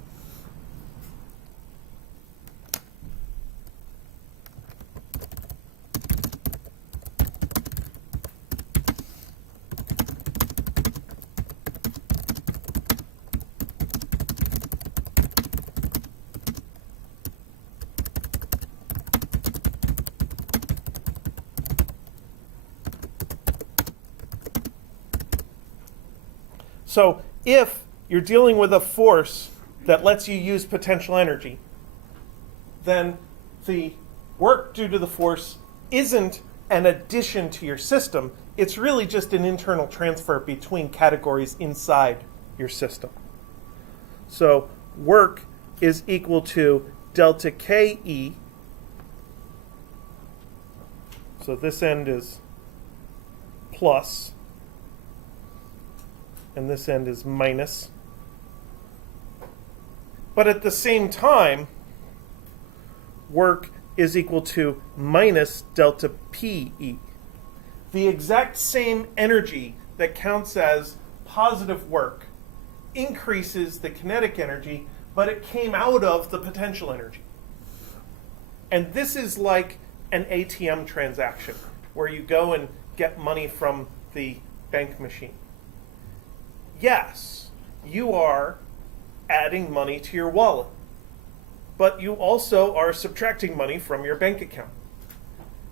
So if you're dealing with a force that lets you use potential energy, then the work due to the force isn't an addition to your system. It's really just an internal transfer between categories inside your system. So work is equal to delta KE. So this end is plus, and this end is minus. But at the same time, work is equal to minus delta PE. The exact same energy that counts as positive work increases the kinetic energy, but it came out of the potential energy. And this is like an ATM transaction where you go and get money from the bank machine. Yes, you are adding money to your wallet, but you also are subtracting money from your bank account.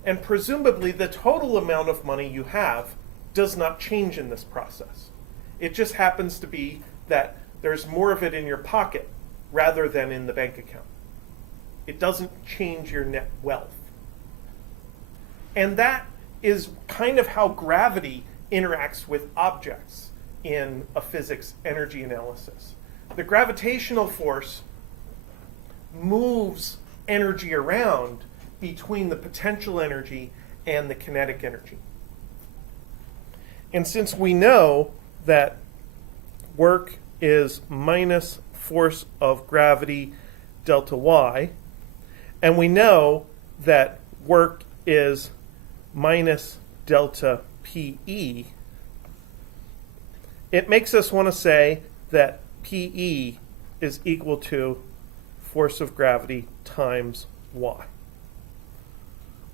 And presumably the total amount of money you have does not change in this process. It just happens to be that there's more of it in your pocket rather than in the bank account. It doesn't change your net wealth. And that is kind of how gravity interacts with objects in a physics energy analysis. The gravitational force moves energy around between the potential energy and the kinetic energy. And since we know that work is minus force of gravity delta y, and we know that work is minus delta PE, it makes us want to say that PE is equal to force of gravity times y.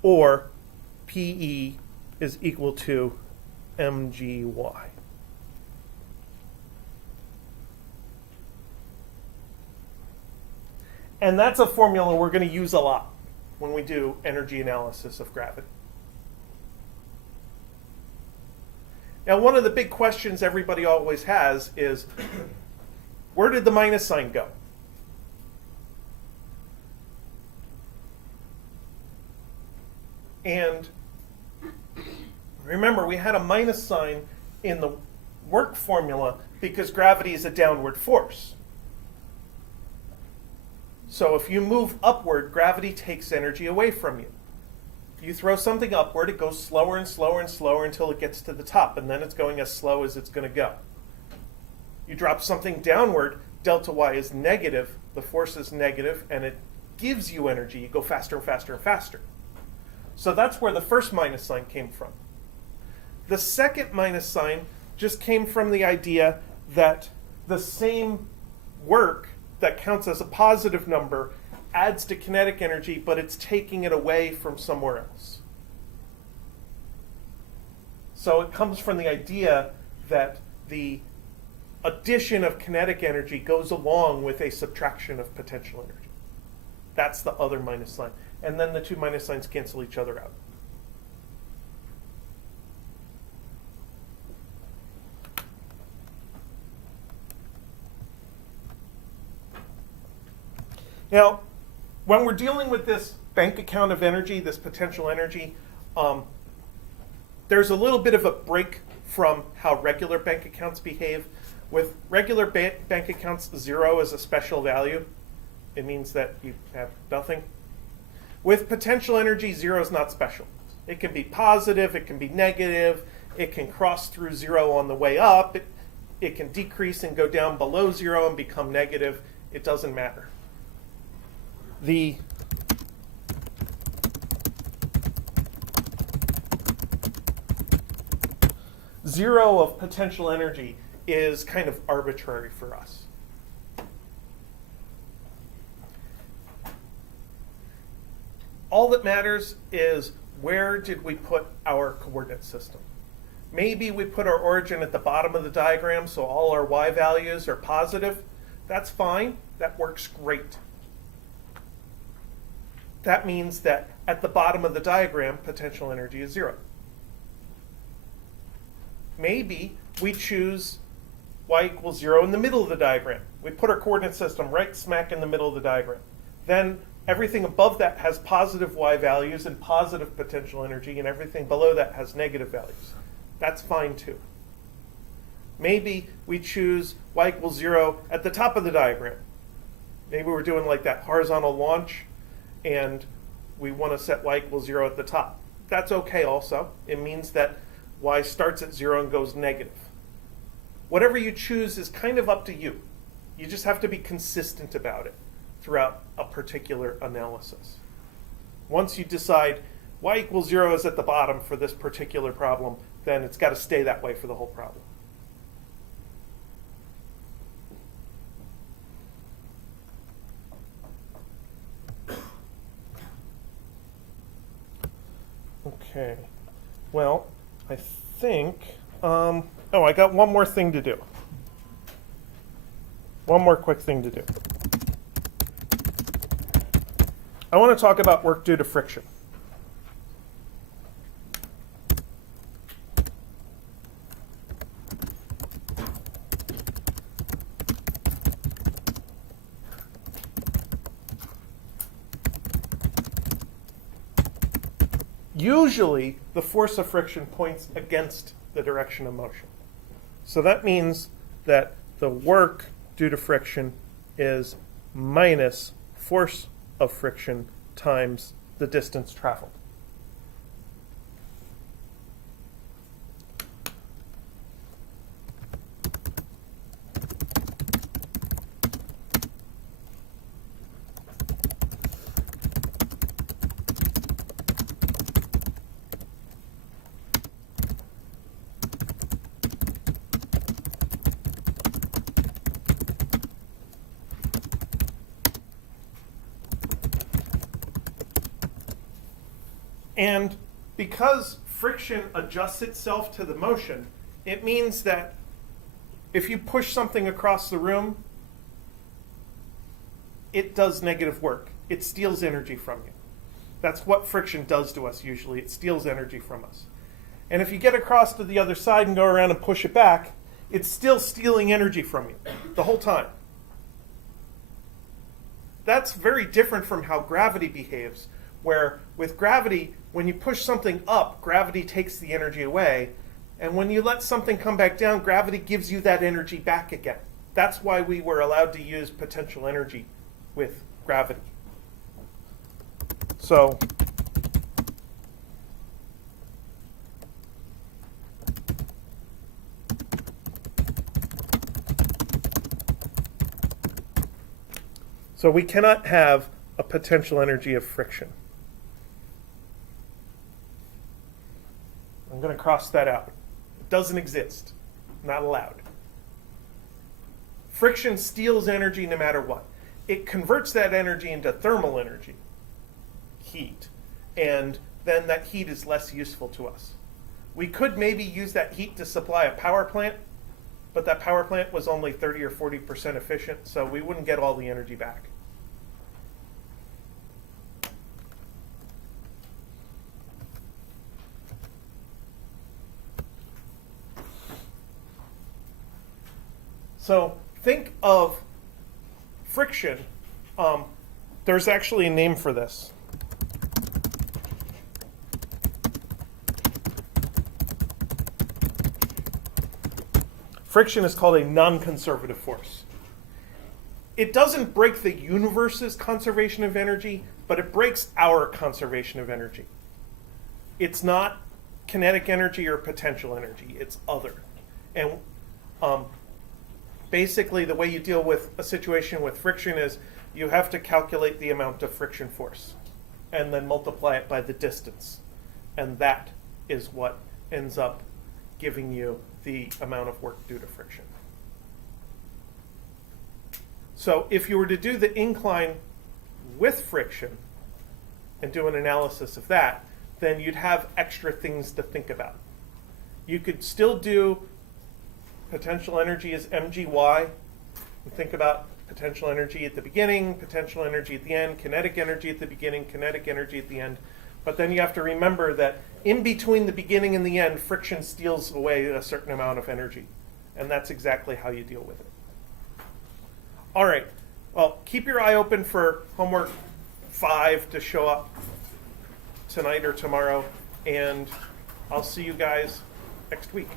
Or PE is equal to mgy. And that's a formula we're going to use a lot when we do energy analysis of gravity. Now, one of the big questions everybody always has is, where did the minus sign go? And remember, we had a minus sign in the work formula because gravity is a downward force. So if you move upward, gravity takes energy away from you. You throw something upward, it goes slower and slower and slower until it gets to the top, and then it's going as slow as it's going to go. You drop something downward, delta y is negative, the force is negative, and it gives you energy. You go faster and faster and faster. So that's where the first minus sign came from. The second minus sign just came from the idea that the same work that counts as a positive number adds to kinetic energy, but it's taking it away from somewhere else. So it comes from the idea that the addition of kinetic energy goes along with a subtraction of potential energy. That's the other minus sign. And then the two minus signs cancel each other out. Now, when we're dealing with this bank account of energy, this potential energy, there's a little bit of a break from how regular bank accounts behave. With regular bank accounts, 0 is a special value. It means that you have nothing. With potential energy, 0 is not special. It can be positive, it can be negative, it can cross through 0 on the way up, it can decrease and go down below 0 and become negative. It doesn't matter. The zero of potential energy is kind of arbitrary for us. All that matters is where did we put our coordinate system. Maybe we put our origin at the bottom of the diagram, so all our y values are positive. That's fine. That works great. That means that at the bottom of the diagram, potential energy is 0. Maybe we choose y equals 0 in the middle of the diagram. We put our coordinate system right smack in the middle of the diagram. Then everything above that has positive y values and positive potential energy, and everything below that has negative values. That's fine too. Maybe we choose y equals 0 at the top of the diagram. Maybe we're doing like that horizontal launch, and we want to set y equals 0 at the top. That's okay also. It means that y starts at 0 and goes negative. Whatever you choose is kind of up to you. You just have to be consistent about it throughout a particular analysis. Once you decide y equals 0 is at the bottom for this particular problem, then it's got to stay that way for the whole problem. Okay, well, I think, I got one more thing to do. One more quick thing to do. I want to talk about work due to friction. Usually, the force of friction points against the direction of motion. So that means that the work due to friction is minus force of friction times the distance traveled. And because friction adjusts itself to the motion, it means that if you push something across the room, it does negative work. It steals energy from you. That's what friction does to us usually. It steals energy from us. And if you get across to the other side and go around and push it back, it's still stealing energy from you the whole time. That's very different from how gravity behaves, where with gravity, when you push something up, gravity takes the energy away. And when you let something come back down, gravity gives you that energy back again. That's why we were allowed to use potential energy with gravity. So we cannot have a potential energy of friction. I'm going to cross that out. It doesn't exist. Not allowed. Friction steals energy no matter what. It converts that energy into thermal energy, heat, and then that heat is less useful to us. We could maybe use that heat to supply a power plant, but that power plant was only 30 or 40% efficient, so we wouldn't get all the energy back. So think of friction. There's actually a name for this. Friction is called a non-conservative force. It doesn't break the universe's conservation of energy, but it breaks our conservation of energy. It's not kinetic energy or potential energy, it's other. And basically the way you deal with a situation with friction is you have to calculate the amount of friction force and then multiply it by the distance. And that is what ends up giving you the amount of work due to friction. So if you were to do the incline with friction and do an analysis of that, then you'd have extra things to think about. You could still do potential energy as mgy, and think about potential energy at the beginning, potential energy at the end, kinetic energy at the beginning, kinetic energy at the end. But then you have to remember that in between the beginning and the end, friction steals away a certain amount of energy. And that's exactly how you deal with it. All right. Well, keep your eye open for homework 5 to show up tonight or tomorrow. And I'll see you guys next week.